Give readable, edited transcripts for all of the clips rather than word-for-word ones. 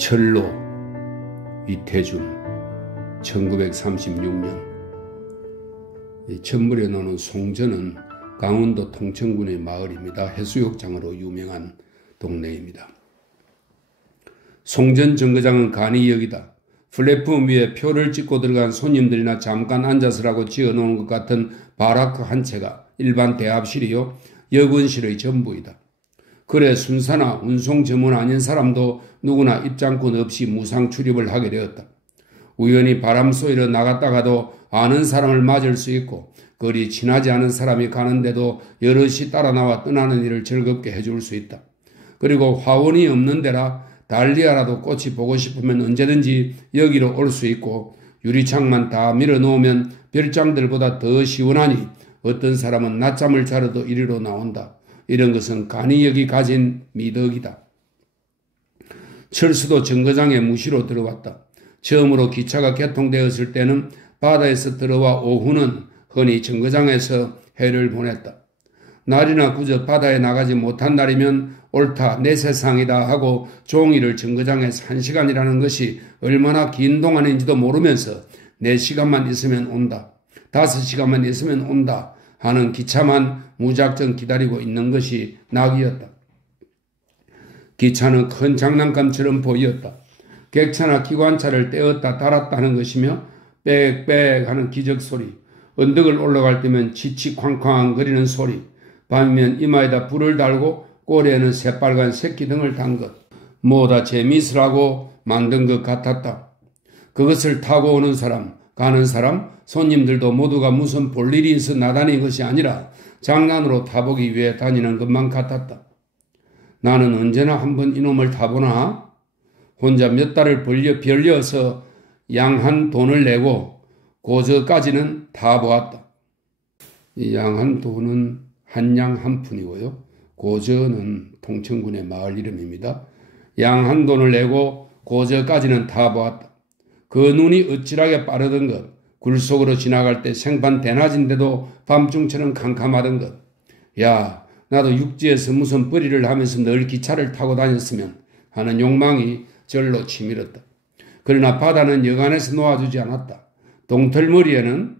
철로 이태준 1936년 천물에 노는 송전은 강원도 통천군의 마을입니다. 해수욕장으로 유명한 동네입니다. 송전 정거장은 간이역이다. 플랫폼 위에 표를 찍고 들어간 손님들이나 잠깐 앉아서라고 지어놓은 것 같은 바라크 한 채가 일반 대합실이요 여군실의 전부이다. 그래 순사나 운송 전문 아닌 사람도 누구나 입장권 없이 무상 출입을 하게 되었다. 우연히 바람 쏘이러 나갔다가도 아는 사람을 맞을 수 있고 거리 친하지 않은 사람이 가는데도 여럿이 따라 나와 떠나는 일을 즐겁게 해줄 수 있다. 그리고 화원이 없는 데라 달리아라도 꽃이 보고 싶으면 언제든지 여기로 올 수 있고 유리창만 다 밀어놓으면 별장들보다 더 시원하니 어떤 사람은 낮잠을 자러도 이리로 나온다. 이런 것은 간이역이 가진 미덕이다. 철수도 정거장에 무시로 들어왔다. 처음으로 기차가 개통되었을 때는 바다에서 들어와 오후는 흔히 정거장에서 해를 보냈다. 날이나 그저 바다에 나가지 못한 날이면 옳다 내 세상이다 하고 종이를 정거장에서 1시간이라는 것이 얼마나 긴 동안인지도 모르면서 4시간만 있으면 온다. 5시간만 있으면 온다 하는 기차만 무작정 기다리고 있는 것이 낙이었다. 기차는 큰 장난감처럼 보였다. 객차나 기관차를 떼었다 달았다는 것이며 빽빽 하는 기적소리, 언덕을 올라갈 때면 치치쾅쾅 거리는 소리, 밤이면 이마에다 불을 달고 꼬리에는 새빨간 새끼등을 단 것, 뭐다 재미있으라고 만든 것 같았다. 그것을 타고 오는 사람, 가는 사람, 손님들도 모두가 무슨 볼일이 있어 나다니는 것이 아니라 장난으로 타보기 위해 다니는 것만 같았다. 나는 언제나 한번 이놈을 타보나? 혼자 몇 달을 별려서 양한 돈을 내고 고저까지는 타보았다. 이 양한 돈은 한 양 한 푼이고요. 고저는 통천군의 마을 이름입니다. 양한 돈을 내고 고저까지는 타보았다. 그 눈이 어찌나게 빠르던 것, 굴 속으로 지나갈 때 생판 대낮인데도 밤중처럼 캄캄하던 것. 야, 나도 육지에서 무슨 벌이를 하면서 늘 기차를 타고 다녔으면 하는 욕망이 절로 치밀었다. 그러나 바다는 여간에서 놓아주지 않았다. 동털머리에는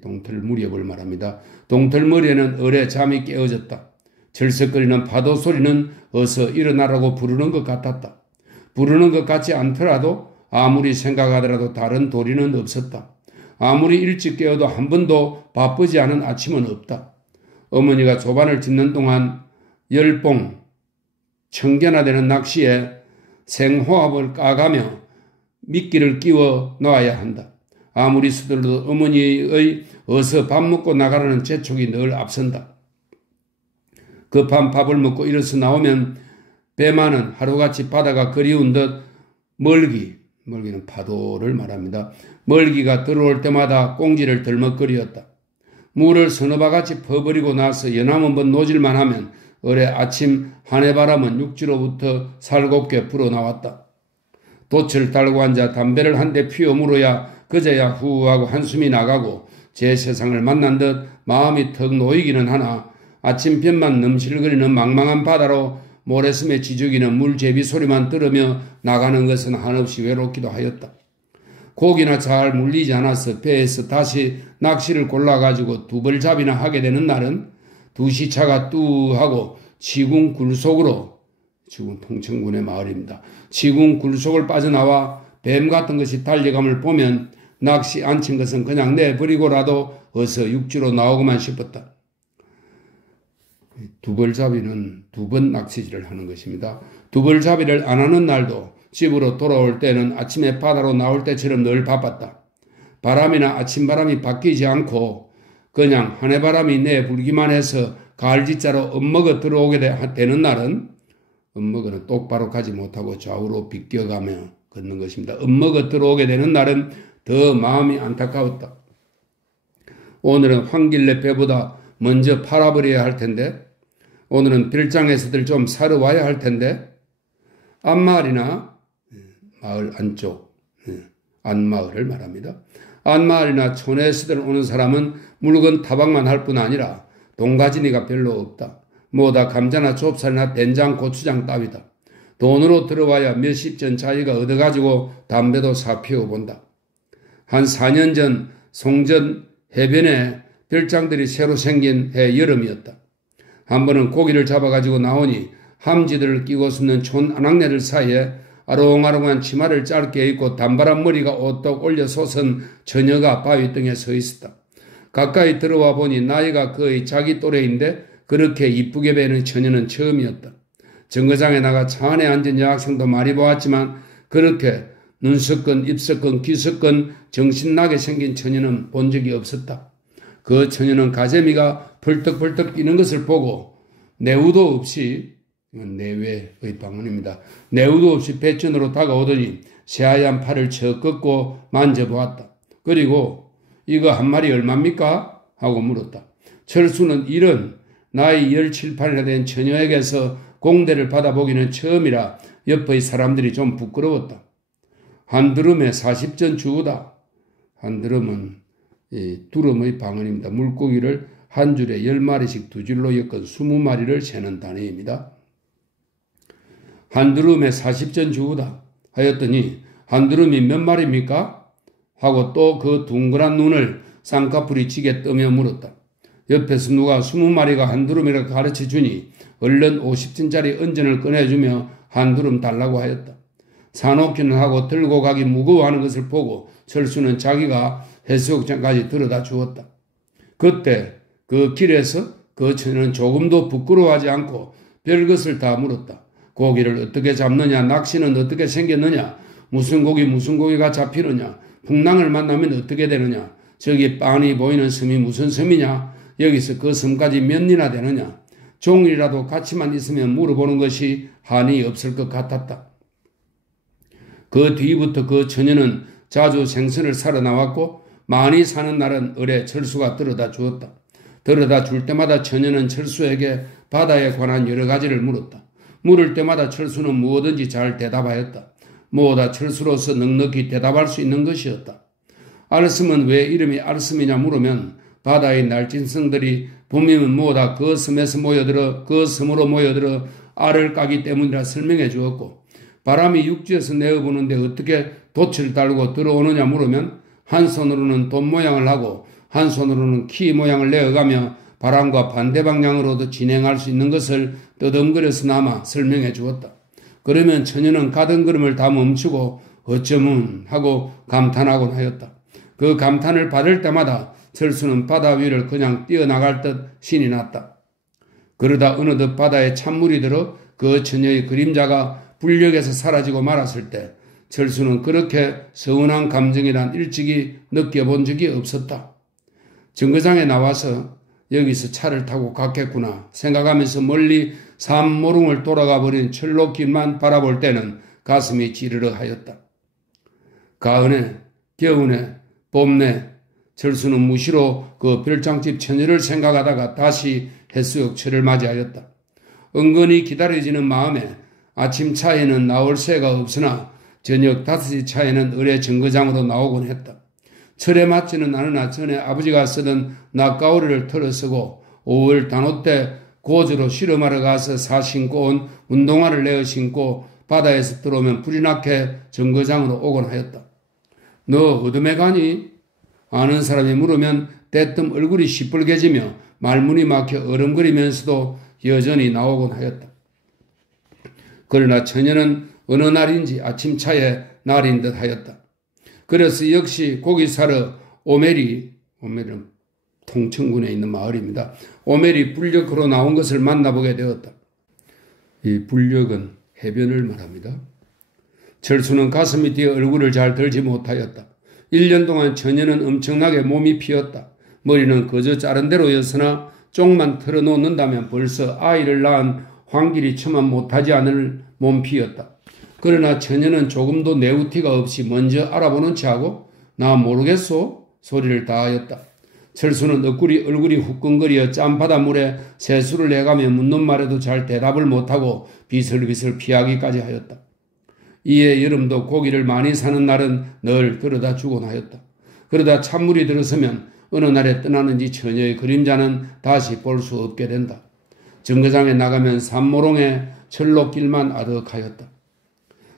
동털무렵을 말합니다. 동털머리에는 어뢰 잠이 깨어졌다. 절석거리는 파도 소리는 어서 일어나라고 부르는 것 같았다. 부르는 것 같지 않더라도 아무리 생각하더라도 다른 도리는 없었다. 아무리 일찍 깨어도 한 번도 바쁘지 않은 아침은 없다. 어머니가 조반을 짓는 동안 10봉 1000개나 되는 낚시에 생호합을 까가며 미끼를 끼워 놔야 한다. 아무리 서둘러도 어머니의 어서 밥 먹고 나가라는 재촉이 늘 앞선다. 급한 밥을 먹고 일어서 나오면 배만은 하루같이 바다가 그리운 듯 멀기는 파도를 말합니다. 멀기가 들어올 때마다 꽁지를 덜먹거리었다. 물을 서너 바같이 퍼버리고 나서 연암 한번 놓질만 하면 어뢰 아침 하늘바람은 육지로부터 살곱게 불어나왔다. 돛을 달고 앉아 담배를 한 대 피워 물어야 그제야 후하고 한숨이 나가고 제 세상을 만난 듯 마음이 턱 놓이기는 하나 아침볕만 넘실거리는 망망한 바다로 모래섬에 지저귀는 물제비 소리만 들으며 나가는 것은 한없이 외롭기도 하였다. 고기나 잘 물리지 않아서 배에서 다시 낚시를 골라가지고 두벌잡이나 하게 되는 날은 두시차가 뚜하고 지궁 굴속으로, 지금 통천군의 마을입니다. 지궁 굴속을 빠져나와 뱀 같은 것이 달려감을 보면 낚시 안 친 것은 그냥 내버리고라도 어서 육지로 나오고만 싶었다. 두벌잡이는 2번 낚시질을 하는 것입니다. 두벌잡이를 안 하는 날도 집으로 돌아올 때는 아침에 바다로 나올 때처럼 늘 바빴다. 바람이나 아침바람이 바뀌지 않고 그냥 하늘바람이 내불기만 해서 가을짓자로 엇먹어 들어오게 되는 날은 엇먹어는 똑바로 가지 못하고 좌우로 비껴가며 걷는 것입니다. 엇먹어 들어오게 되는 날은 더 마음이 안타까웠다. 오늘은 황길래 배보다 먼저 팔아버려야 할 텐데, 오늘은 별장에서들 좀 사러 와야 할 텐데, 안마을이나 마을 안쪽 안마을을 말합니다. 안마을이나 촌에서들 오는 사람은 물건 타박만 할 뿐 아니라 돈가지니가 별로 없다. 뭐다 감자나 좁쌀이나 된장, 고추장 따위다. 돈으로 들어와야 몇십 전 자기가 얻어가지고 담배도 사 피워본다. 한 4년 전 송전 해변에 별장들이 새로 생긴 해 여름이었다. 한 번은 고기를 잡아가지고 나오니 함지들을 끼고 숨는 촌아낙네들 사이에 아롱아롱한 치마를 짧게 입고 단발한 머리가 오똑 올려 솟은 처녀가 바위등에 서 있었다. 가까이 들어와 보니 나이가 거의 자기 또래인데 그렇게 이쁘게 배는 처녀는 처음이었다. 정거장에 나가 차 안에 앉은 여학생도 많이 보았지만 그렇게 눈 섞은 입 섞은 귀 섞은 정신나게 생긴 처녀는 본 적이 없었다. 그 처녀는 가재미가 벌떡벌떡 뛰는 것을 보고 내우도 없이, 내외의 방언입니다. 내우도 없이 배천으로 다가오더니 새하얀 팔을 쳐 꺾고 만져보았다. 그리고 이거 한 마리 얼마입니까? 하고 물었다. 철수는 이런 나이 17, 8이나 된 처녀에게서 공대를 받아보기는 처음이라 옆의 사람들이 좀 부끄러웠다. 한 드럼에 40전 주우다. 한 드럼은 두름의 방언입니다. 물고기를 한 줄에 10마리씩 두 줄로 엮은 20마리를 세는 단위입니다. 한 드럼에 40전 주우다 하였더니 한 드럼이 몇 마리입니까? 하고 또 그 둥그란 눈을 쌍꺼풀이 지게 뜨며 물었다. 옆에서 누가 20마리가 한 드럼이라 가르쳐주니 얼른 50전짜리 은전을 꺼내주며 한 드럼 달라고 하였다. 사놓기는 하고 들고 가기 무거워하는 것을 보고 철수는 자기가 해수욕장까지 들여다 주었다. 그때 그 길에서 그 처녀는 조금도 부끄러워하지 않고 별것을 다 물었다. 고기를 어떻게 잡느냐, 낚시는 어떻게 생겼느냐, 무슨 고기가 잡히느냐, 풍랑을 만나면 어떻게 되느냐, 저기 빤히 보이는 섬이 무슨 섬이냐, 여기서 그 섬까지 몇 리나 되느냐, 종일이라도 같이만 있으면 물어보는 것이 한이 없을 것 같았다. 그 뒤부터 그 처녀는 자주 생선을 사러 나왔고 많이 사는 날은 을에 철수가 들여다 주었다. 들여다 줄 때마다 처녀는 철수에게 바다에 관한 여러 가지를 물었다. 물을 때마다 철수는 무엇든지 잘 대답하였다. 무엇다 철수로서 넉넉히 대답할 수 있는 것이었다. 알섬은 왜 이름이 알섬이냐 물으면 바다의 날짐승들이 봄이면 뭐다 그 섬에서 모여들어 그 섬으로 모여들어 알을 까기 때문이라 설명해 주었고 바람이 육지에서 내어보는데 어떻게 돛을 달고 들어오느냐 물으면 한 손으로는 돛 모양을 하고 한 손으로는 키 모양을 내어가며 바람과 반대 방향으로도 진행할 수 있는 것을 떠듬거려서나마 설명해 주었다. 그러면 처녀는 가던 걸음을 다 멈추고 어쩌면 하고 감탄하곤 하였다. 그 감탄을 받을 때마다 철수는 바다 위를 그냥 뛰어나갈 듯 신이 났다. 그러다 어느덧 바다에 찬물이 들어 그 처녀의 그림자가 불력에서 사라지고 말았을 때 철수는 그렇게 서운한 감정이란 일찍이 느껴본 적이 없었다. 정거장에 나와서 여기서 차를 타고 갔겠구나 생각하면서 멀리 산모릉을 돌아가 버린 철로길만 바라볼 때는 가슴이 찌르르 하였다. 가을에, 겨울에, 봄내 철수는 무시로 그 별장집 처녀를 생각하다가 다시 해수욕철을 맞이하였다. 은근히 기다려지는 마음에 아침 차에는 나올 새가 없으나 저녁 5시 차에는 을의 정거장으로 나오곤 했다. 철에 맞지는 않으나 전에 아버지가 쓰던 낫가오리를 털어 쓰고 5월 단오 때 고저로 실험하러 가서 사 신고 온 운동화를 내어 신고 바다에서 들어오면 불이 나게 정거장으로 오곤 하였다. 너 어둠에 가니? 아는 사람이 물으면 대뜸 얼굴이 시뻘개지며 말문이 막혀 얼음거리면서도 여전히 나오곤 하였다. 그러나 처녀는 어느 날인지 아침차에 날인 듯 하였다. 그래서 역시 고기 사러 오메리는 통천군에 있는 마을입니다. 오메리 불력으로 나온 것을 만나보게 되었다. 이 불력은 해변을 말합니다. 철수는 가슴이 뛰어 얼굴을 잘 들지 못하였다. 1년 동안 처녀는 엄청나게 몸이 피었다. 머리는 그저 자른 대로였으나 쪽만 털어놓는다면 벌써 아이를 낳은 황길이 처만 못하지 않을 몸피였다. 그러나 처녀는 조금도 내우티가 없이 먼저 알아보는 체하고 나 모르겠소? 소리를 다하였다. 철수는 얼굴이 후끈거리어 짬바닷물에 세수를 해가며 묻는 말에도 잘 대답을 못하고 비슬비슬 피하기까지 하였다. 이에 여름도 고기를 많이 사는 날은 늘 들여다 주곤 하였다. 그러다 찬물이 들어서면 어느 날에 떠나는지 처녀의 그림자는 다시 볼 수 없게 된다. 정거장에 나가면 산모롱에 철로길만 아득하였다.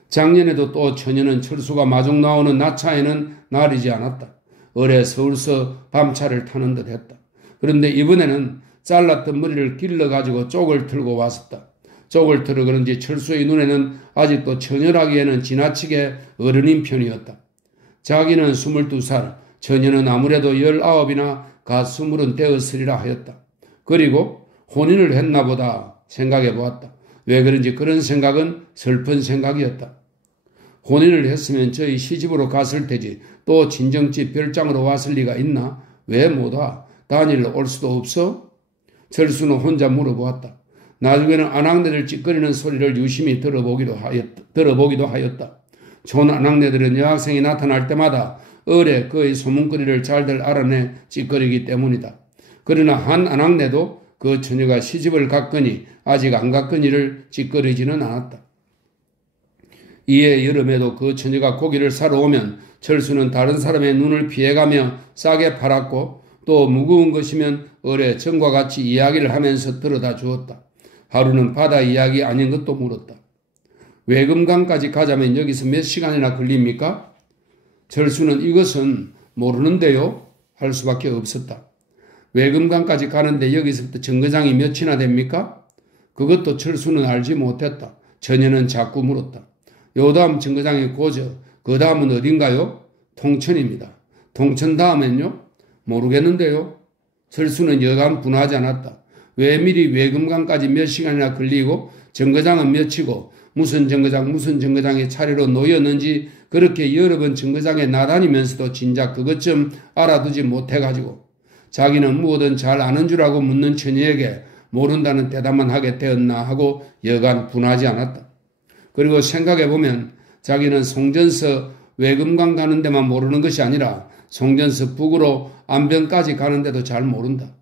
작년에도 또 처녀는 철수가 마중 나오는 낮차에는 나리지 않았다. 어뢰 서울서 밤차를 타는 듯 했다. 그런데 이번에는 잘랐던 머리를 길러가지고 쪽을 틀고 왔었다. 쪽을 틀어 그런지 철수의 눈에는 아직도 처녀라기에는 지나치게 어른인 편이었다. 자기는 22살, 처녀는 아무래도 19이나 가 20은 되었으리라 하였다. 그리고 혼인을 했나 보다 생각해 보았다. 왜 그런지 그런 생각은 슬픈 생각이었다. 혼인을 했으면 저희 시집으로 갔을 테지 또 친정집 별장으로 왔을 리가 있나? 왜 못 와? 다니러 올 수도 없어? 철수는 혼자 물어보았다. 나중에는 아낙네들 찌꺼리는 소리를 유심히 들어보기도 하였다. 촌 아낙네들은 여학생이 나타날 때마다 어뢰 그의 소문거리를 잘들 알아내 찌꺼리기 때문이다. 그러나 한 아낙네도 그 처녀가 시집을 갔거니 아직 안 갔거니를 찌꺼리지는 않았다. 이에 여름에도 그 처녀가 고기를 사러 오면 철수는 다른 사람의 눈을 피해가며 싸게 팔았고 또 무거운 것이면 어뢰 전과 같이 이야기를 하면서 들어다 주었다. 하루는 바다 이야기 아닌 것도 물었다. 외금강까지 가자면 여기서 몇 시간이나 걸립니까? 철수는 이것은 모르는데요 할 수밖에 없었다. 외금강까지 가는데 여기서부터 정거장이 몇이나 됩니까? 그것도 철수는 알지 못했다. 처녀는 자꾸 물었다. 요 다음 정거장이 고저, 그 다음은 어딘가요? 통천입니다. 통천 다음엔요? 모르겠는데요. 철수는 여간 분하지 않았다. 왜 미리 외금강까지 몇 시간이나 걸리고 정거장은 몇이고 무슨 정거장에 차례로 놓였는지 그렇게 여러 번 정거장에 나다니면서도 진작 그것 좀 알아두지 못해가지고 자기는 무엇든 잘 아는 줄 알고 묻는 처녀에게 모른다는 대답만 하게 되었나 하고 여간 분하지 않았다. 그리고 생각해보면 자기는 송전서 외금강 가는 데만 모르는 것이 아니라 송전서 북으로 안병까지 가는데도 잘 모른다.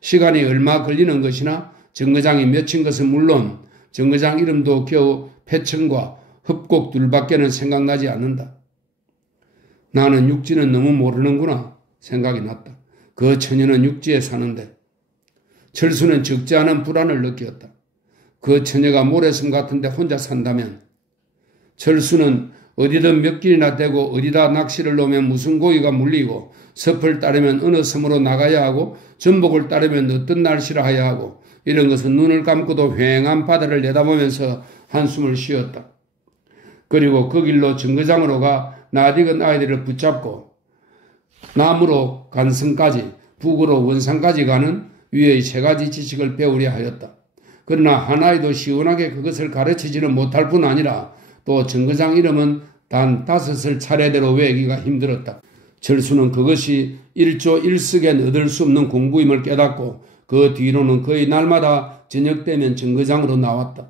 시간이 얼마 걸리는 것이나 정거장이 몇인 것은 물론 정거장 이름도 겨우 패천과 흡곡 둘밖에는 생각나지 않는다. 나는 육지는 너무 모르는구나 생각이 났다. 그 처녀는 육지에 사는데 철수는 적지 않은 불안을 느꼈다. 그 처녀가 모래섬 같은데 혼자 산다면 철수는 어디든 몇 길이나 되고 어디다 낚시를 놓으면 무슨 고기가 물리고 섭을 따르면 어느 섬으로 나가야 하고 전복을 따르면 어떤 날씨라 해야 하고 이런 것은 눈을 감고도 휑한 바다를 내다보면서 한숨을 쉬었다. 그리고 그 길로 정거장으로 가 낯익은 아이들을 붙잡고 남으로 간 섬까지 북으로 원산까지 가는 위의 세 가지 지식을 배우려 하였다. 그러나 하나에도 시원하게 그것을 가르치지는 못할 뿐 아니라 또 정거장 이름은 단 5을 차례대로 외우기가 힘들었다. 철수는 그것이 일조일석엔 얻을 수 없는 공부임을 깨닫고 그 뒤로는 거의 날마다 저녁 되면 정거장으로 나왔다.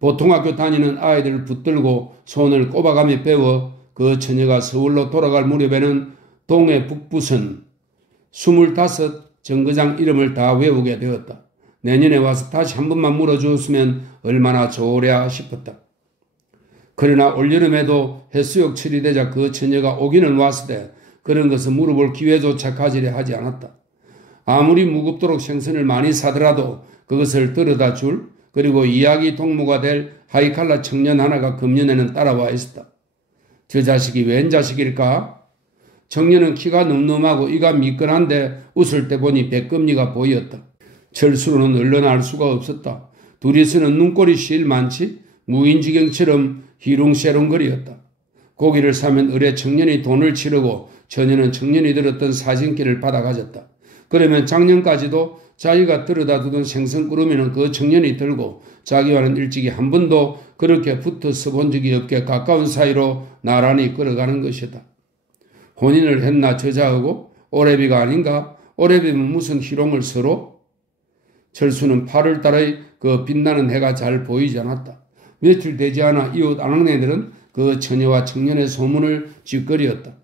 보통학교 다니는 아이들을 붙들고 손을 꼽아가며 배워 그 처녀가 서울로 돌아갈 무렵에는 동해 북부선 25 정거장 이름을 다 외우게 되었다. 내년에 와서 다시 한 번만 물어주었으면 얼마나 좋으랴 싶었다. 그러나 올여름에도 해수욕철이 되자 그 처녀가 오기는 왔으되 그런 것을 물어볼 기회조차 가지려 하지 않았다. 아무리 무겁도록 생선을 많이 사더라도 그것을 들여다 줄 그리고 이야기 동무가 될 하이칼라 청년 하나가 금년에는 따라와 있었다. 저 자식이 웬 자식일까? 청년은 키가 늠름하고 이가 미끈한데 웃을 때 보니 백금리가 보였다. 철수로는 얼른 알 수가 없었다. 둘이서는 눈꼴이 실만치 무인지경처럼 희롱새롱거리였다. 고기를 사면 의뢰 청년이 돈을 치르고 처녀는 청년이 들었던 사진기를 받아 가졌다. 그러면 작년까지도 자기가 들여다 두던 생선꾸러미는 그 청년이 들고 자기와는 일찍이 한 번도 그렇게 붙어서 본 적이 없게 가까운 사이로 나란히 걸어가는 것이다. 혼인을 했나 저자하고 오래비가 아닌가? 오래비면 무슨 희롱을 서로? 철수는 8월달의 그 빛나는 해가 잘 보이지 않았다. 며칠 되지 않아 이웃 아낙네들은 그 처녀와 청년의 소문을 쥐거리었다.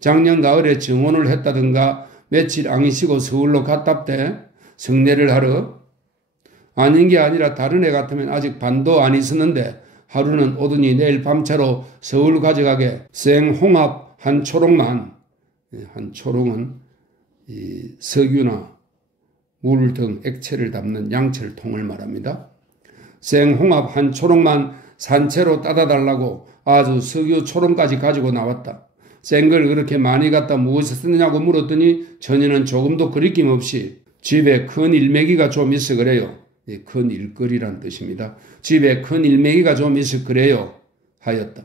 작년 가을에 정혼을 했다든가 며칠 앙이시고 서울로 갔답대 성례를 하러. 아닌 게 아니라 다른 애 같으면 아직 반도 안 있었는데 하루는 오더니 내일 밤차로 서울 가져가게 생홍합 한 초롱만, 한 초롱은 이 석유나 물 등 액체를 담는 양철통을 말합니다. 생홍합 한 초롱만 산채로 따다 달라고 아주 석유 초롱까지 가지고 나왔다. 센 걸 그렇게 많이 갖다 무엇에 쓰느냐고 물었더니 처녀는 조금도 거리낌 없이 집에 큰 일매기가 좀 있어 그래요. 큰 일거리란 뜻입니다. 집에 큰 일매기가 좀 있어 그래요 하였다.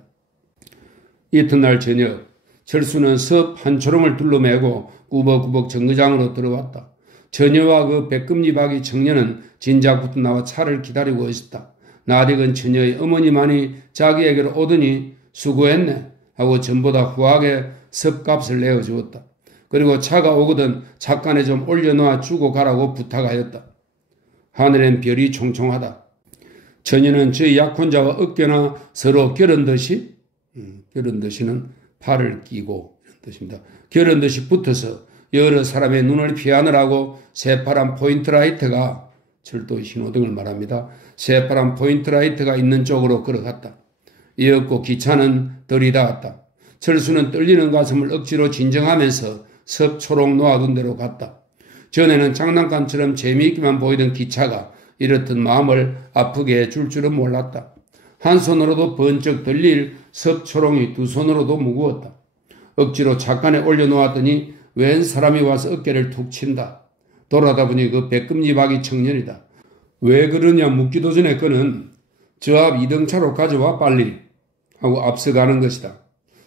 이튿날 저녁 철수는 섭 한 초롱을 둘러매고 꾸벅꾸벅 정거장으로 들어왔다. 처녀와 그 백금리박이 청년은 진작부터 나와 차를 기다리고 있었다. 나딕은 처녀의 어머니만이 자기에게로 오더니 수고했네 하고 전보다 후하게 섭값을 내어주었다. 그리고 차가 오거든 찻간에 좀 올려놓아 주고 가라고 부탁하였다. 하늘엔 별이 총총하다. 처녀는 저희 약혼자와 어깨나 서로 겨른듯이 겨른듯이는 팔을 끼고 이런 뜻입니다. 겨른듯이 붙어서 여러 사람의 눈을 피하느라고 새파란 포인트라이트가 철도 신호등을 말합니다. 새파란 포인트라이트가 있는 쪽으로 걸어갔다. 이었고 기차는 들이닿았다. 철수는 떨리는 가슴을 억지로 진정하면서 섭초롱 놓아둔 대로 갔다. 전에는 장난감처럼 재미있기만 보이던 기차가 이렇듯 마음을 아프게 해줄 줄은 몰랐다. 한 손으로도 번쩍 들릴 섭초롱이 두 손으로도 무거웠다. 억지로 찻간에 올려놓았더니 웬 사람이 와서 어깨를 툭 친다. 돌아다 보니 그 백금리박이 청년이다. 왜 그러냐 묻기도 전에 그는 저 앞 2등차로 가져와 빨리 하고 앞서가는 것이다.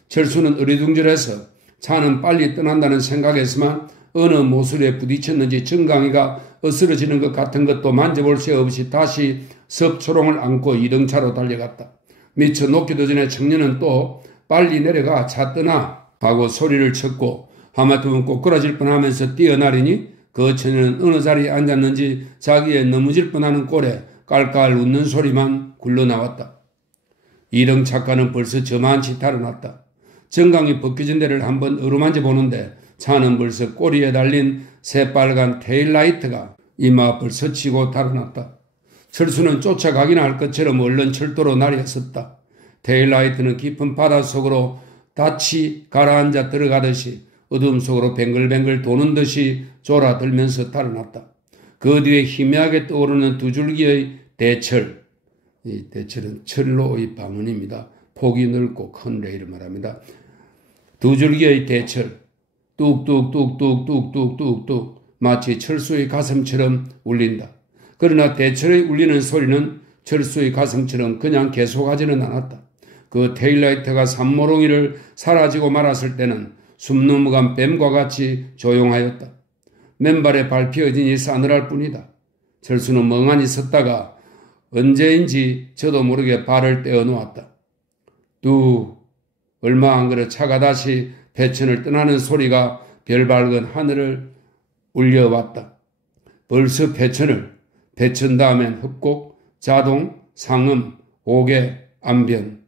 철수는 어리둥절해서 차는 빨리 떠난다는 생각했지만 어느 모서리에 부딪혔는지 정강이가 어스러지는 것 같은 것도 만져볼 새 없이 다시 섭초롱을 안고 2등차로 달려갔다. 미처 놓기도 전에 청년은 또 빨리 내려가 차 떠나 하고 소리를 쳤고 하마터면 꼬꾸라질 뻔하면서 뛰어나리니 그 처녀는 어느 자리에 앉았는지 자기의 넘어질 뻔하는 꼴에 깔깔 웃는 소리만 굴러나왔다. 2등 차가는 벌써 저만치 달아났다. 정강이 벗겨진 데를 한번 어루만져 보는데 차는 벌써 꼬리에 달린 새빨간 테일라이트가 이마 앞을 스치고 달아났다. 철수는 쫓아가기나 할 것처럼 얼른 철도로 날아섰다. 테일라이트는 깊은 바닷속으로 닻이 가라앉아 들어가듯이 어둠 속으로 뱅글뱅글 도는 듯이 졸아들면서 달아났다. 그 뒤에 희미하게 떠오르는 두 줄기의 대철, 이 대철은 철로의 방언입니다. 폭이 넓고 큰 레일을 말합니다. 두 줄기의 대철, 뚝뚝뚝뚝뚝뚝뚝뚝 마치 철수의 가슴처럼 울린다. 그러나 대철의 울리는 소리는 철수의 가슴처럼 그냥 계속하지는 않았다. 그 테일라이트가 산모롱이를 사라지고 말았을 때는 숨 넘어간 뱀과 같이 조용하였다. 맨발에 밟혀지니 싸늘할 뿐이다. 철수는 멍하니 섰다가 언제인지 저도 모르게 발을 떼어 놓았다. 얼마 안 그래 차가 다시 배천을 떠나는 소리가 별밝은 하늘을 울려왔다. 벌써 배천 다음엔 흡곡, 자동, 상음, 오개, 안변.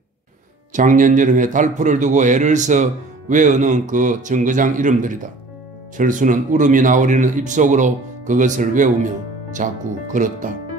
작년 여름에 달포를 두고 애를 써 외어놓은 그 정거장 이름들이다. 철수는 울음이 나오려는 입속으로 그것을 외우며 자꾸 걸었다.